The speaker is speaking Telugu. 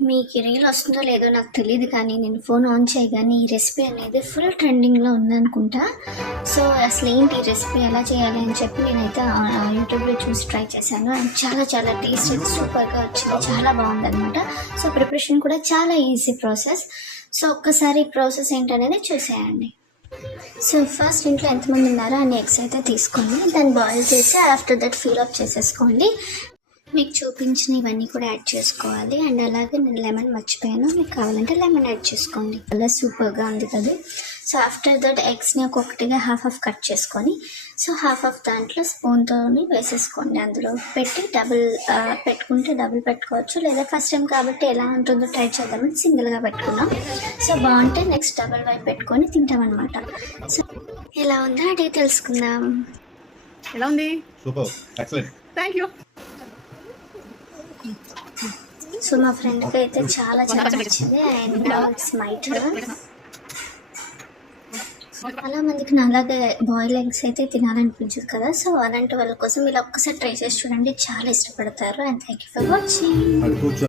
మీకు రీల్ వస్తుందో లేదో నాకు తెలియదు, కానీ నేను ఫోన్ ఆన్ చేయగానే ఈ రెసిపీ అనేది ఫుల్ ట్రెండింగ్లో ఉందనుకుంటా. సో అసలు ఏంటి ఈ రెసిపీ ఎలా చేయాలి అని చెప్పి నేనైతే యూట్యూబ్లో చూసి ట్రై చేశాను. అండ్ చాలా చాలా టేస్ట్ అయితే సూపర్గా వచ్చింది, చాలా బాగుందన్నమాట. సో ప్రిపరేషన్ కూడా చాలా ఈజీ ప్రాసెస్. సో ఒక్కసారి ప్రాసెస్ ఏంటనేది చూసేయండి. సో ఫస్ట్ ఇంట్లో ఎంతమంది ఉన్నారో అన్ని ఎగ్స్ అయితే తీసుకోండి, దాన్ని బాయిల్ చేసి ఆఫ్టర్ దట్ ఫీల్ అప్ చేసేసుకోండి. మీకు చూపించిన ఇవన్నీ కూడా యాడ్ చేసుకోవాలి. అండ్ అలాగే నేను లెమన్ మర్చిపోయాను, మీకు కావాలంటే లెమన్ యాడ్ చేసుకోండి. అలా సూపర్గా ఉంది కదా. సో ఆఫ్టర్ దట్ ఎగ్స్ని ఒక్కొక్కటిగా హాఫ్ కట్ చేసుకొని సో హాఫ్ దాంట్లో స్పూన్తో వేసేసుకోండి. అందులో పెట్టి పెట్టుకుంటే డబుల్ పెట్టుకోవచ్చు, లేదా ఫస్ట్ టైం కాబట్టి ఎలా ఉంటుందో ట్రై చేద్దామని సింగిల్గా పెట్టుకున్నాం. సో బాగుంటే నెక్స్ట్ డబుల్ వైపు పెట్టుకొని తింటామన్నమాట. సో ఎలా ఉందో అడిగి తెలుసుకుందాం. ఎలా ఉంది? Super, excellent, thank you. So మా ఫ్రెండ్కి అయితే చాలా చాలా నచ్చింది. And it's my turn. చాలా మందికి నాలాగే బాయిల్ ఎగ్స్ అయితే తినాలనిపించదు కదా. సో అలాంటి వాళ్ళ కోసం ఇలా ఒక్కసారి ట్రై చేసి చూడండి, చాలా ఇష్టపడతారు. And thank you for watching.